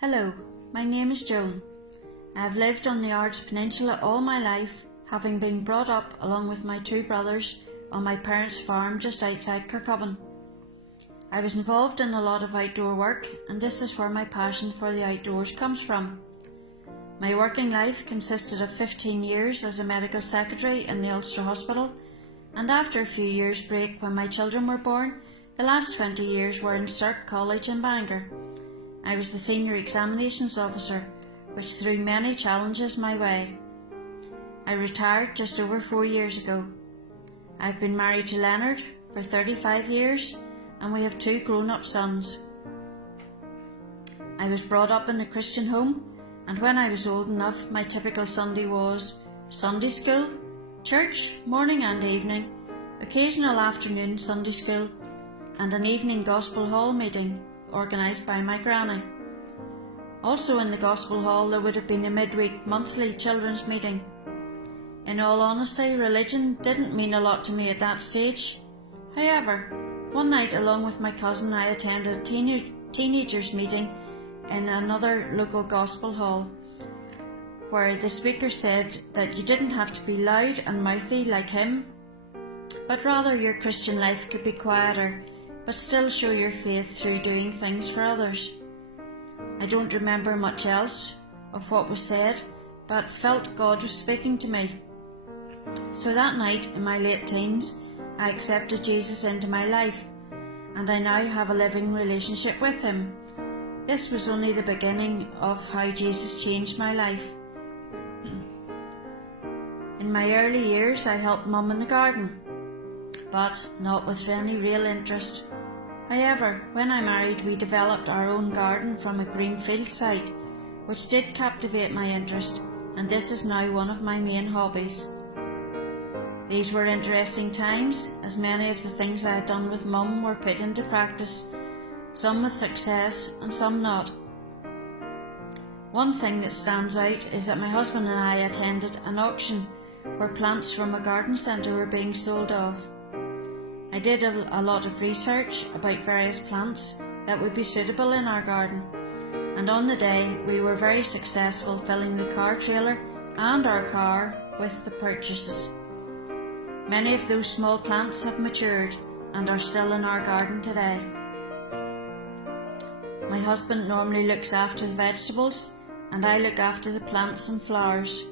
Hello, my name is Joan. I have lived on the Ards Peninsula all my life, having been brought up along with my two brothers on my parents' farm just outside Kirkhaven. I was involved in a lot of outdoor work, and this is where my passion for the outdoors comes from. My working life consisted of 15 years as a medical secretary in the Ulster Hospital, and after a few years' break when my children were born, the last 20 years were in Cirque College in Bangor. I was the Senior Examinations Officer, which threw many challenges my way. I retired just over 4 years ago. I've been married to Leonard for 35 years, and we have 2 grown-up sons. I was brought up in a Christian home, and when I was old enough, my typical Sunday was Sunday school, church, morning and evening, occasional afternoon Sunday school, and an evening Gospel Hall meeting organised by my granny. Also in the Gospel Hall there would have been a midweek monthly children's meeting. In all honesty, religion didn't mean a lot to me at that stage. However, one night along with my cousin I attended a teenagers meeting in another local Gospel Hall, where the speaker said that you didn't have to be loud and mouthy like him, but rather your Christian life could be quieter, but still show your faith through doing things for others. I don't remember much else of what was said, but felt God was speaking to me. So that night, in my late teens, I accepted Jesus into my life, and I now have a living relationship with Him. This was only the beginning of how Jesus changed my life. In my early years, I helped Mum in the garden, but not with any real interest. However, when I married, we developed our own garden from a greenfield site, which did captivate my interest, and this is now one of my main hobbies. These were interesting times, as many of the things I had done with Mum were put into practice, some with success and some not. One thing that stands out is that my husband and I attended an auction where plants from a garden centre were being sold off. I did a lot of research about various plants that would be suitable in our garden, and on the day we were very successful filling the car trailer and our car with the purchases. Many of those small plants have matured and are still in our garden today. My husband normally looks after the vegetables, and I look after the plants and flowers.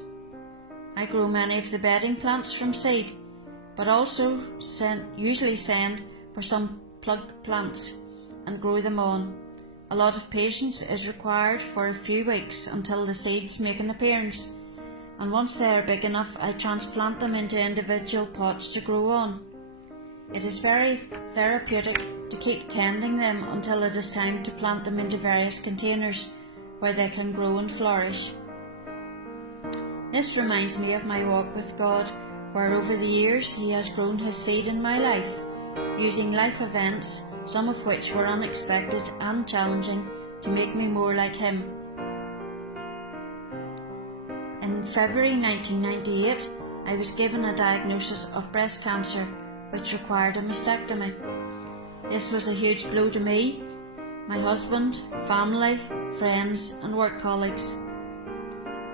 I grow many of the bedding plants from seed, but also usually send for some plug plants and grow them on. A lot of patience is required for a few weeks until the seeds make an appearance, and once they are big enough I transplant them into individual pots to grow on. It is very therapeutic to keep tending them until it is time to plant them into various containers where they can grow and flourish. This reminds me of my walk with God, where over the years He has grown His seed in my life, using life events, some of which were unexpected and challenging, to make me more like Him. In February 1998, I was given a diagnosis of breast cancer, which required a mastectomy. This was a huge blow to me, my husband, family, friends and work colleagues.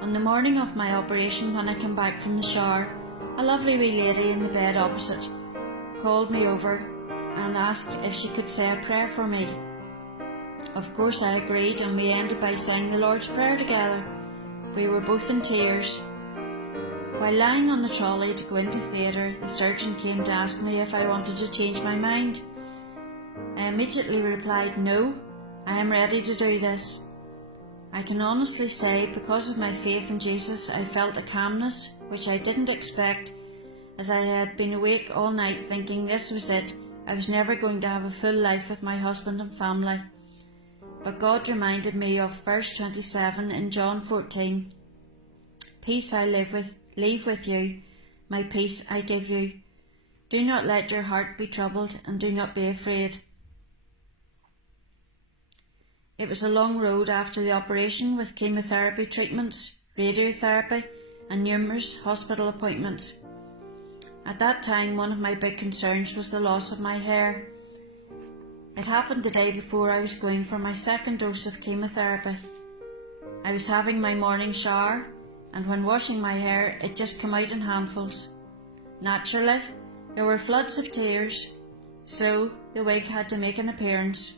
On the morning of my operation, when I came back from the shower, a lovely wee lady in the bed opposite called me over and asked if she could say a prayer for me. Of course I agreed, and we ended by saying the Lord's Prayer together. We were both in tears. While lying on the trolley to go into theatre, the surgeon came to ask me if I wanted to change my mind. I immediately replied, "No, I am ready to do this." I can honestly say, because of my faith in Jesus, I felt a calmness which I didn't expect, as I had been awake all night thinking this was it. I was never going to have a full life with my husband and family. But God reminded me of verse 27 in John 14. "Peace I leave with you, my peace I give you. Do not let your heart be troubled, and do not be afraid." It was a long road after the operation, with chemotherapy treatments, radiotherapy and numerous hospital appointments. At that time, one of my big concerns was the loss of my hair. It happened the day before I was going for my second dose of chemotherapy. I was having my morning shower, and when washing my hair, it just came out in handfuls. Naturally, there were floods of tears, so the wig had to make an appearance.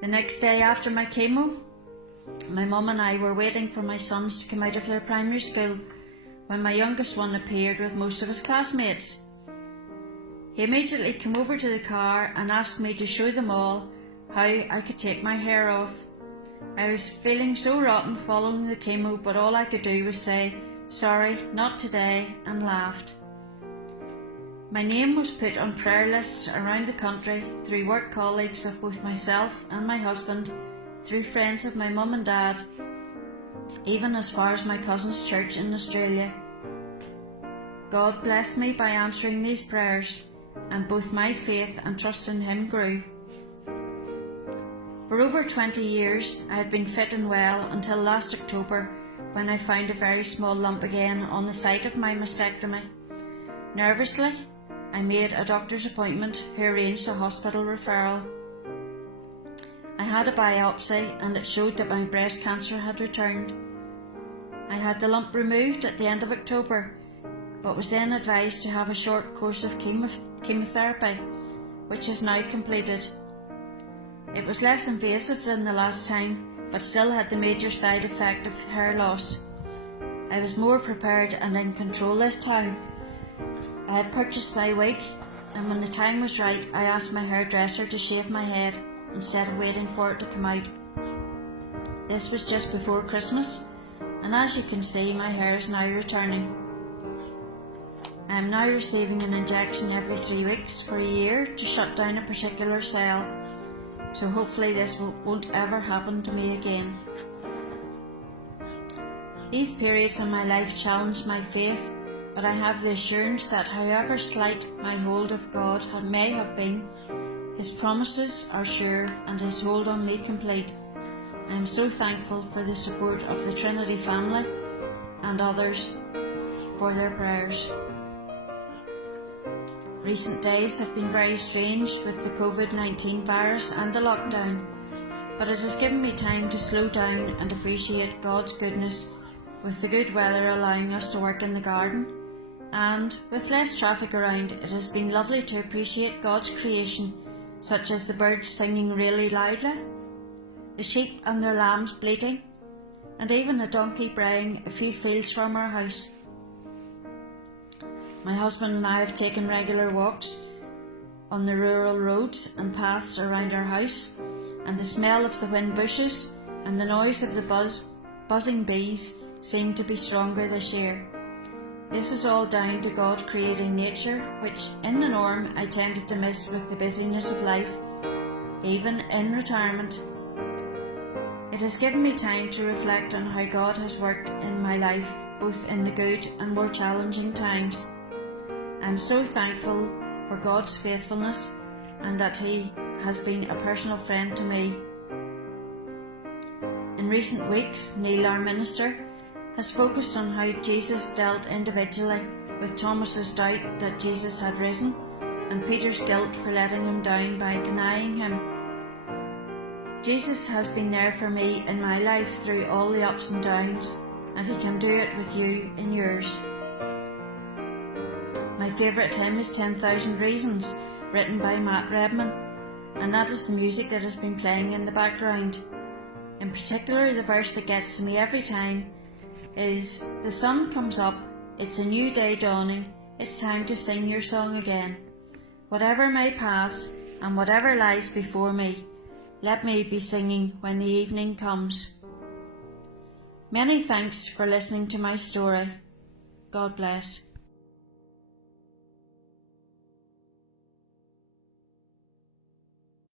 The next day after my chemo, my mum and I were waiting for my sons to come out of their primary school when my youngest one appeared with most of his classmates. He immediately came over to the car and asked me to show them all how I could take my hair off. I was feeling so rotten following the chemo, but all I could do was say, "Sorry, not today," and laughed. My name was put on prayer lists around the country through work colleagues of both myself and my husband, through friends of my mum and dad, even as far as my cousin's church in Australia. God blessed me by answering these prayers, and both my faith and trust in Him grew. For over 20 years I had been fit and well until last October, when I found a very small lump again on the site of my mastectomy. Nervously, I made a doctor's appointment who arranged a hospital referral. I had a biopsy and it showed that my breast cancer had returned. I had the lump removed at the end of October, but was then advised to have a short course of chemotherapy, which is now completed. It was less invasive than the last time, but still had the major side effect of hair loss. I was more prepared and in control this time. I had purchased my wig, and when the time was right, I asked my hairdresser to shave my head instead of waiting for it to come out. This was just before Christmas, and as you can see, my hair is now returning. I am now receiving an injection every 3 weeks for a year to shut down a particular cell, so hopefully this won't ever happen to me again. These periods in my life challenged my faith, but I have the assurance that however slight my hold of God may have been, His promises are sure and His hold on me complete. I am so thankful for the support of the Trinity family and others for their prayers. Recent days have been very strange with the COVID-19 virus and the lockdown, but it has given me time to slow down and appreciate God's goodness, with the good weather allowing us to work in the garden, and with less traffic around, it has been lovely to appreciate God's creation, such as the birds singing really loudly, the sheep and their lambs bleating, and even a donkey braying a few fields from our house. My husband and I have taken regular walks on the rural roads and paths around our house, and the smell of the wind bushes and the noise of the buzzing bees seem to be stronger this year. This is all down to God creating nature, which in the norm I tended to miss with the busyness of life, even in retirement. It has given me time to reflect on how God has worked in my life, both in the good and more challenging times. I am so thankful for God's faithfulness and that He has been a personal friend to me. In recent weeks, Neil, our minister, has focused on how Jesus dealt individually with Thomas's doubt that Jesus had risen and Peter's guilt for letting him down by denying Him. Jesus has been there for me in my life through all the ups and downs, and He can do it with you in yours. My favourite hymn is 10,000 Reasons, written by Matt Redman, and that is the music that has been playing in the background. In particular, the verse that gets to me every time is, "The sun comes up, it's a new day dawning, it's time to sing your song again. Whatever may pass, and whatever lies before me, let me be singing when the evening comes." Many thanks for listening to my story. God bless.